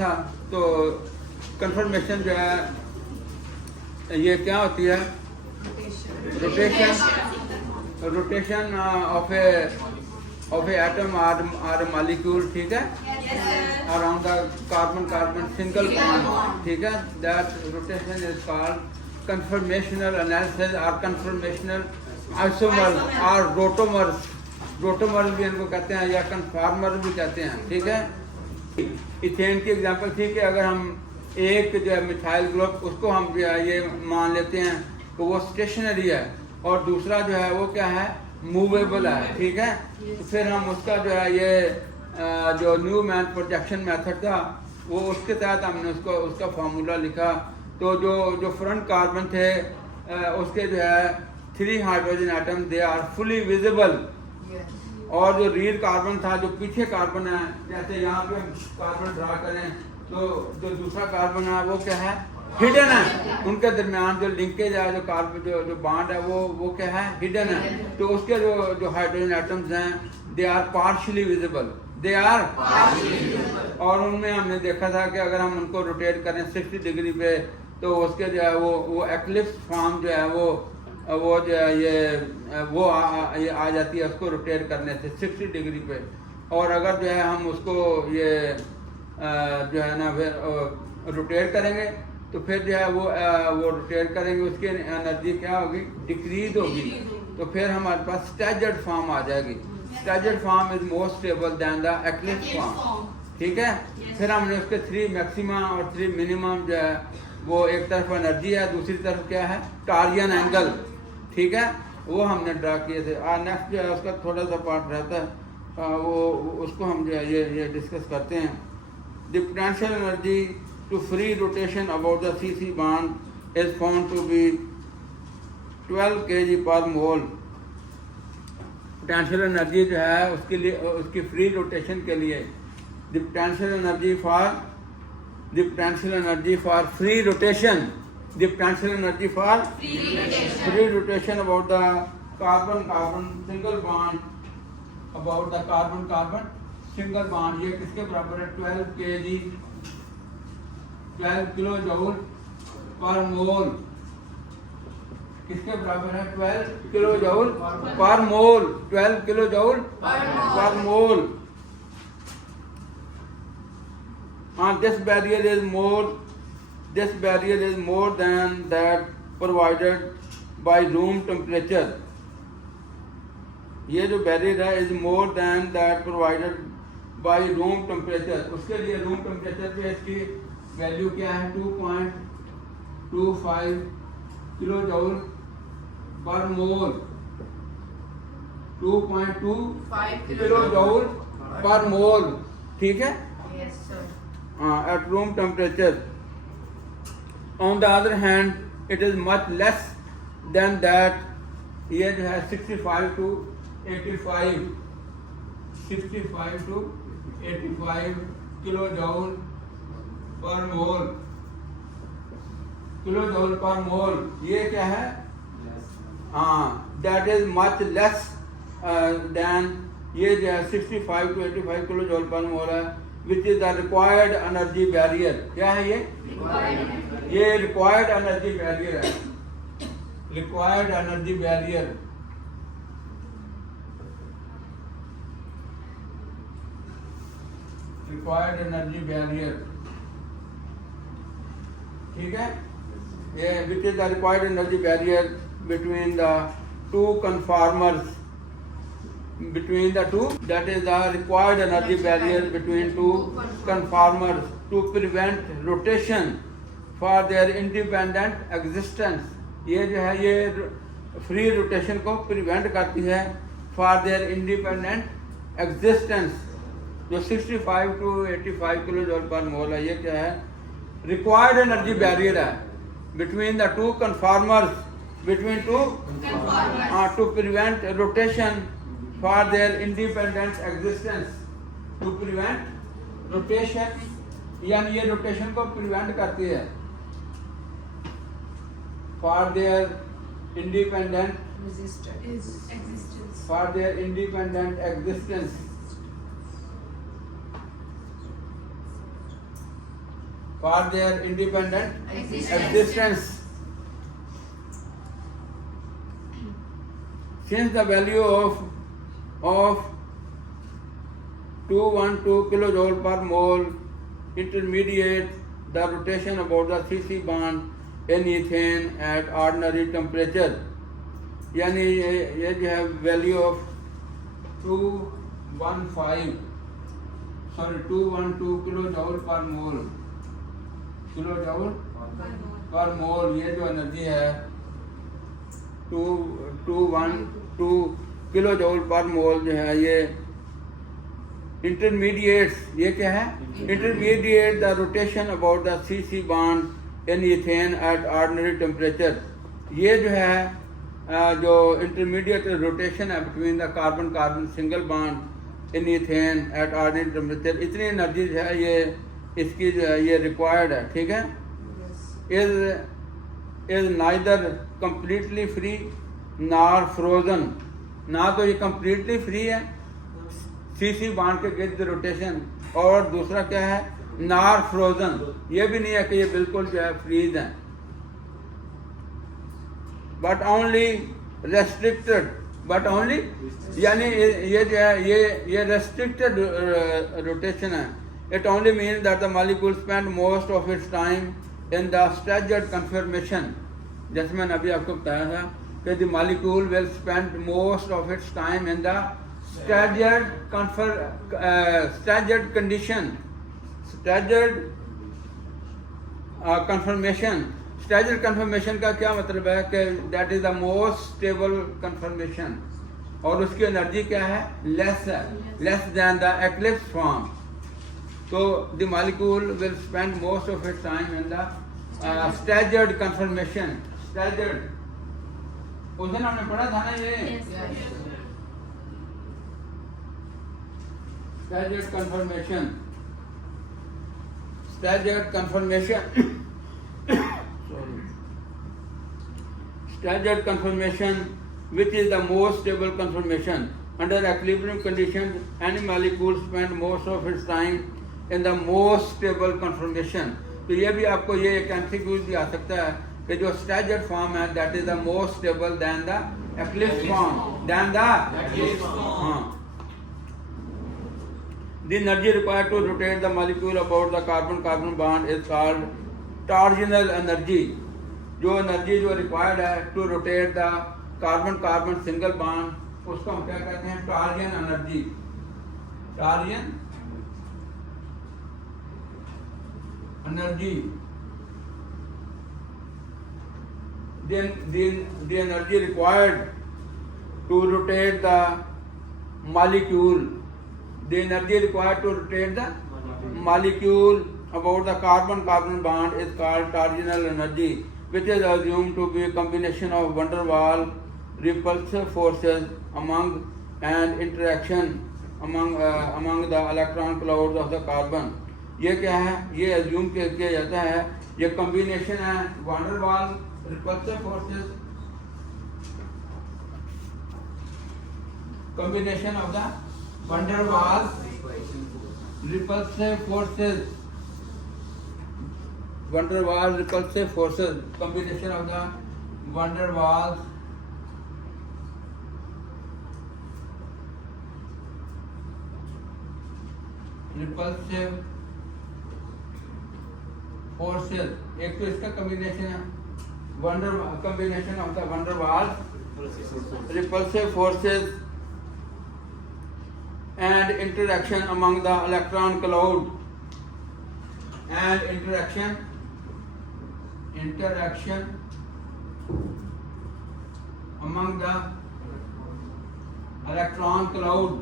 था। तो कंफर्मेशन जो है ये क्या होती है, rotation of a atom or molecule, ठीक है, around the carbon single bond, ठीक है, that rotation is called conformational analysis और कंफर्मेशनल आइसोमर्स और रोटोमर्स भी इनको कहते हैं या कन्फॉर्मर भी कहते हैं, ठीक है। इथेन की एग्जांपल थी कि अगर हम एक जो है मिथाइल ग्रुप उसको हम जो है ये मान लेते हैं तो वो स्टेशनरी है और दूसरा जो है वो क्या है, मूवेबल है, ठीक है। तो फिर हम उसका जो है ये जो न्यूमैन प्रोजेक्शन मेथड था वो उसके तहत हमने उसका फार्मूला लिखा। तो जो फ्रंट कार्बन थे उसके जो है 3 hydrogen atom they are fully visible, और जो रियर कार्बन था, जो पीछे कार्बन है, जैसे यहाँ पे कार्बन ड्रा करें तो जो दूसरा कार्बन है वो क्या है, हिडन है। उनके दरमियान जो लिंकेज है, जो कार्बन जो बॉन्ड है वो क्या है, हिडन है। तो उसके जो हाइड्रोजन एटम्स हैं they are partially visible, they are, और उनमें हमने देखा था कि अगर हम उनको रोटेट करें 60 डिग्री पे तो उसके जो है वो एक्लिप्स फॉर्म जो है वो जो है ये आ जाती है उसको रोटेट करने से 60 डिग्री पे। और अगर जो है हम उसको ये जो है ना फिर रोटेट करेंगे तो फिर जो है वो रोटेट करेंगे, उसकी एनर्जी क्या होगी, डिक्रीज होगी। तो फिर हमारे पास स्टैजर्ड फॉर्म आ जाएगी। Staggered form is more stable than the eclipse form, ठीक है। फिर हमने उसके 3 मैक्सिमा और 3 मिनिमम जो है वो एक तरफ एनर्जी है, दूसरी तरफ क्या है, टारियन एंगल, ठीक है, वो हमने ड्रा किए थे। नेक्स्ट जो है उसका थोड़ा सा पार्ट रहता है वो उसको हम जो है ये डिस्कस करते हैं। The potential energy to free rotation about the CC bond is found to be 12 kg पर मोल। पोटेंशियल एनर्जी जो है उसके लिए, उसकी फ्री रोटेशन के लिए the potential energy for free rotation, the potential energy for free rotation about the carbon single bond, about the carbon single bond, ये किसके बराबर है, 12 kg 12 किलो जूल पर मोल, किसके बराबर है, 12 किलो जूल पर मोल, 12 किलो जूल पर मोल। This barrier is more than that provided by room temperature. ये जो बैरियर है is more than that provided by room temperature। उसके लिए रूम टेम्परेचर पे इसकी वैल्यू क्या है, 2.25 किलो जूल पर मोल, 2.25 किलो जूल पर मोल, ठीक है, at room temperature। On the other hand, it is much less than that। ये जो है 65 to 85 किलो जूल पर मोल, किलो जूल पर मोल, ये क्या है, that is much less than, ये जो है 65 to 85 किलो जूल पर मोल है, which is the required energy barrier। क्या है ये रिक्वायर्ड एनर्जी बैरियर है, required energy barrier, required energy barrier, ठीक है। ये which is the required energy barrier between the two conformers, between the two, that is the required energy barrier between two conformers to prevent rotation for their independent existence। ये जो है ये free rotation को prevent करती है for their independent existence। जो 65 to 85 kilo joule पर मोल है, ये क्या है, रिक्वायर्ड एनर्जी बैरियर है between the two conformers, between two to prevent rotation for their independent existence। to prevent rotation, यानी ये रोटेशन को प्रिवेंट करती है for their independent existence, for their independent existence। for their independent existence. Since the value of 212 kilojoule per mole intermediate the rotation about the CC bond in ethane at ordinary temperature, यानी ये जो है value of 212 kilojoule पर मोल, ये जो energy है 212 kilojoule पर मोल जो है ये इंटरमीडिएट्स, ये क्या है intermediate the rotation about the CC bond in ethane at ordinary temperature. ये जो है जो इंटरमीडिएट रोटेशन है between the carbon carbon single bond in ethane at ordinary temperature, इतनी एनर्जी जो है ये इसकी जो है ये रिक्वायर्ड है, ठीक है। Is neither completely free nor frozen, ना तो ये कंप्लीटली फ्री है CC बॉन्ड के गिर्द रोटेशन, और दूसरा क्या है नॉर फ्रोजन, ये भी नहीं है कि ये बिल्कुल जो है फ्रीज है। But only restricted, but only यानी ये जो है ये रेस्ट्रिक्टेड रोटेशन है। It only mean that the molecule spend most of its time in the staggered conformation, जैसे मैंने अभी आपको बताया था कि the molecule will spend most of its time in the staggered condition, staggered conformation. Staggered conformation का क्या मतलब है कि that is the most stable conformation, और उसकी एनर्जी क्या है लेस है, less than the eclipse form. तो the molecule will spend most of its time in the staggered conformation. Staggered उस दिन हमने पढ़ा था ना ये staggered conformation, staggered conformation Staggered conformation, which is the most stable conformation. Under equilibrium conditions, any molecule spend most of its time in the most stable conformation. तो ये भी आपको ये एक एमसीक्यू भी आ सकता है कि जो staggered form है that is the most stable than the eclipse form, than the हाँ. The energy required to rotate the molecule about the carbon-carbon bond is called torsional energy. जो एनर्जी जो रिक्वायर्ड है to rotate the carbon carbon single bond, उसको हम क्या कहते हैं torsion energy. Torsion energy, the energy required to rotate the molecule, the energy required to rotate the molecule about the carbon carbon bond is called torsional energy, which is assumed to be a combination of van der Waals repulsive forces among and interaction among the electron clouds of the carbon. ये क्या है, ये assume किया जाता है ये combination है van der Waals repulsive forces, combination of the van der Waals repulsive forces, van der Waals repulsive forces, combination of the van der Waals repulsive forces, एक तो इसका combination है combination of the van der Waals repulsive forces and interaction among the electron cloud, and interaction among the electron cloud.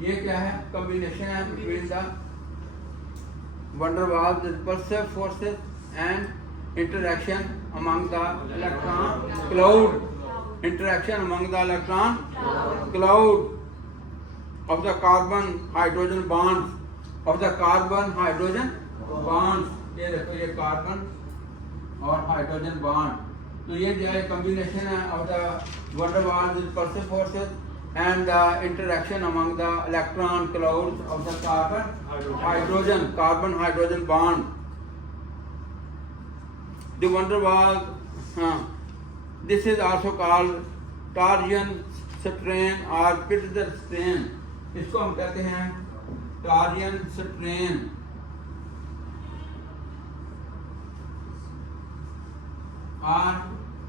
ये क्या है combination है between the van der Waals repulsive forces and interaction among the electron cloud, interaction among the electron cloud of the carbon hydrogen bonds, of the carbon hydrogen bonds. ये देखो ये carbon और hydrogen bond, तो ये जो है combination है of the van der Waals repulsive forces and the interaction among the electron clouds of the carbon hydrogen bond. The van der Waals, this is also called Torsion strain or Pitzer strain. इसको हम कहते हैं Torsion strain. और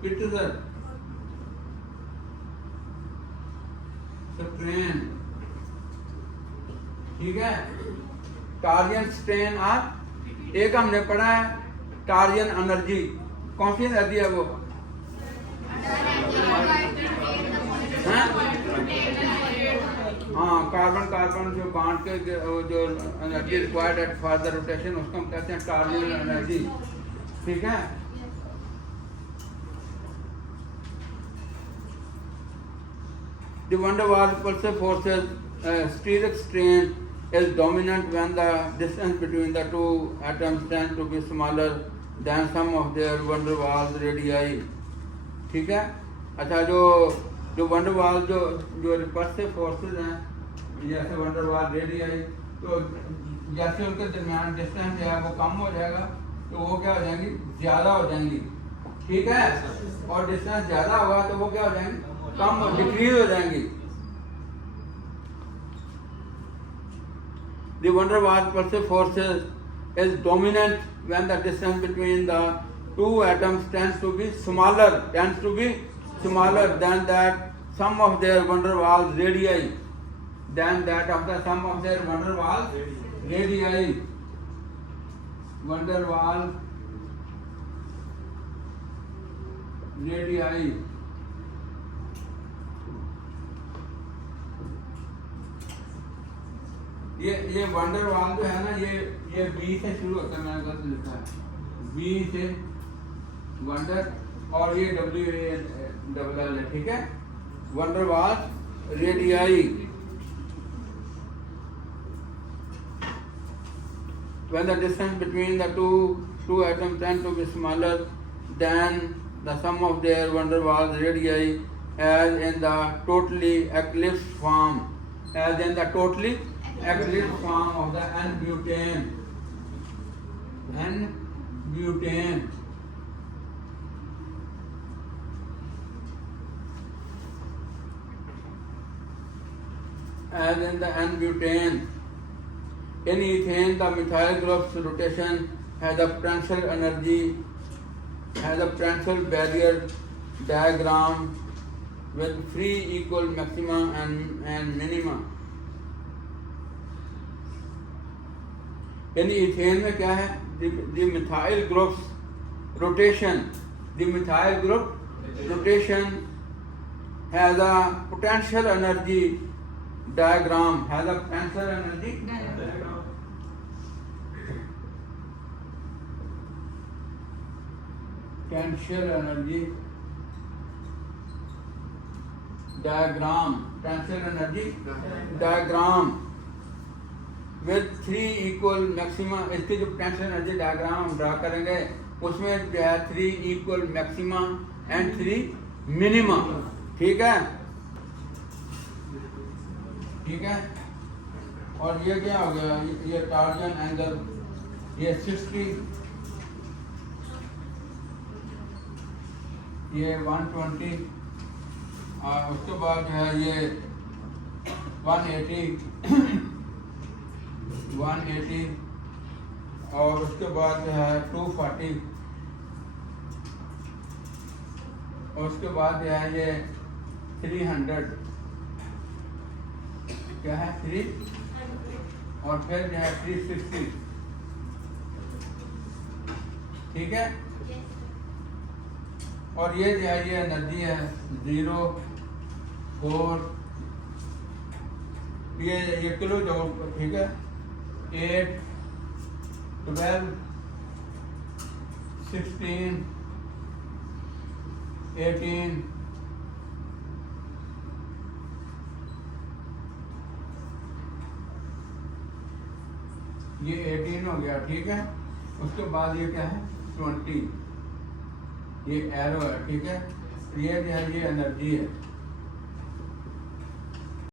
Pitzer strain, ठीक है। Torsion strain और एक हमने पढ़ा है टार्जन एनर्जी। कौन सी एनर्जी है वो? हाँ, कार्बन कार्बन जो बॉन्ड के जो energy required at for the rotation, उसको हम कहते हैं टार्जन एनर्जी, ठीक है। The van der Waals repulsive forces steric strain is dominant when the distance between the two atoms tends to be smaller than sum of their van der Waals radii, ठीक है। अच्छा, जो van der Waals जो repulsive forces हैं, जैसे van der Waals radii, तो जैसे उनके दरमियान डिस्टेंस है वो कम हो जाएगा, तो वो क्या हो जाएंगी? ज़्यादा हो जाएंगी, ठीक है। और डिस्टेंस ज़्यादा होगा तो वो क्या हो जाएंगी? कम, डिक्रीज हो जाएंगी। The van der Waals repulsive forces is dominant when the distance between the two atoms tends to be smaller than that sum of their van der Waals radii, than that of the sum of their van der Waals radii. Van der Waals radii, ये van der Waals जो है ना, ये B से शुरू होता है, मैंने गलत लिखा है, बी से वंडर, और ये WALL है, ठीक है। van der Waals radii, when the distance between the two atoms tend to be smaller than the sum of their van der Waals radii, as in the totally eclipsed form, of the N-butane. As in the N-butane. In ethane, the methyl group's rotation has a potential energy, has a potential barrier diagram with free equal maxima and minima. यानी ethane में क्या है? the methyl group's rotation, has a potential energy diagram, with 3 equal maxima. इसकी जो potential energy diagram हम draw करेंगे, उसमें जो है 3 equal maxima and 3 minima, ठीक है। और ये क्या हो गया? ये टार्जन एंगल, ये 60, ये 120, और उसके बाद जो है ये 180, और उसके बाद जो है 240, और उसके बाद जो है ये 300, क्या है 3, और फिर जो है 360, ठीक है। और ये जो है ये एनर्जी है 0, 4, ये किलो जूल, ठीक है। 8, 12, 16, 18, ये 18 हो गया, ठीक है। उसके बाद ये क्या है 20, ये एरो है, ठीक है। ये जो है ये एनर्जी है।